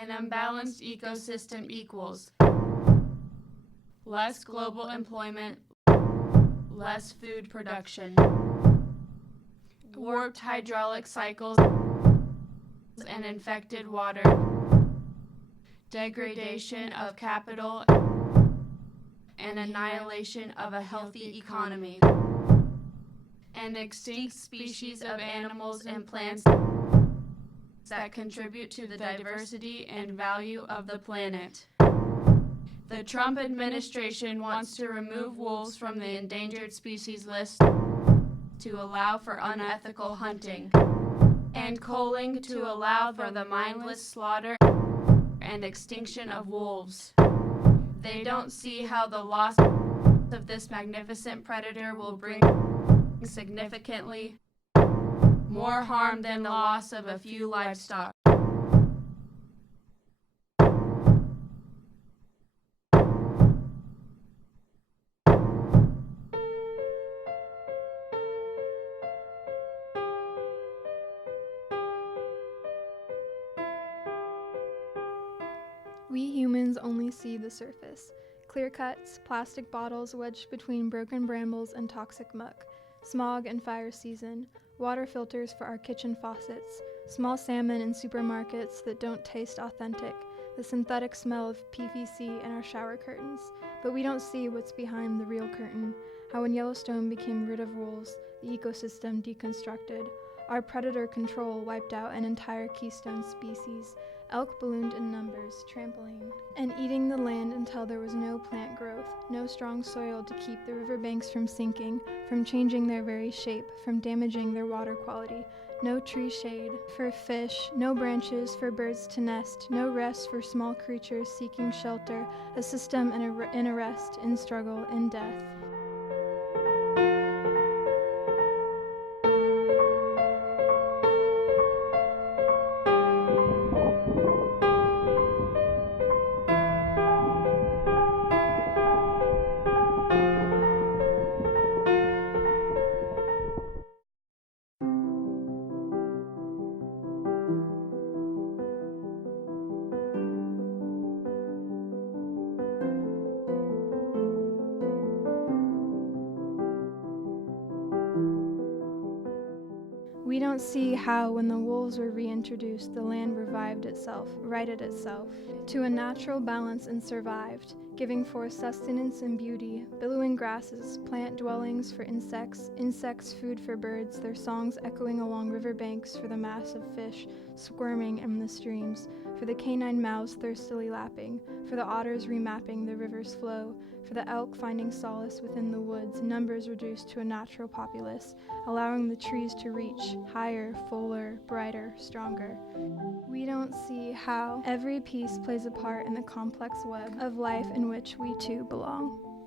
An unbalanced ecosystem equals less global employment, less food production, warped hydraulic cycles and infected water, degradation of capital, and annihilation of a healthy economy, and extinct species of animals and plants that contribute to the diversity and value of the planet. The Trump administration wants to remove wolves from the endangered species list to allow for unethical hunting, and culling to allow for the mindless slaughter and extinction of wolves. They don't see how the loss of this magnificent predator will bring significantly more harm than the loss of a few livestock. We humans only see the surface. Clear cuts, plastic bottles wedged between broken brambles and toxic muck, smog and fire season, water filters for our kitchen faucets, small salmon in supermarkets that don't taste authentic, the synthetic smell of PVC in our shower curtains. But we don't see what's behind the real curtain, how when Yellowstone became rid of wolves, the ecosystem deconstructed. Our predator control wiped out an entire keystone species. Elk ballooned in numbers, trampling and eating the land until there was no plant growth, no strong soil to keep the riverbanks from sinking, from changing their very shape, from damaging their water quality. No tree shade for fish, no branches for birds to nest, no rest for small creatures seeking shelter, a system in arrest, in struggle, in death. We don't see how, when the wolves were reintroduced, the land revived itself, righted itself to a natural balance and survived, giving forth sustenance and beauty, billowing grasses, plant dwellings for insects, insects food for birds, their songs echoing along riverbanks for the mass of fish squirming in the streams, for the canine mouths thirstily lapping, for the otters remapping the river's flow, for the elk finding solace within the woods, numbers reduced to a natural populace, allowing the trees to reach higher, fuller, brighter, stronger. We don't see how every piece plays a part in the complex web of life in which we too belong.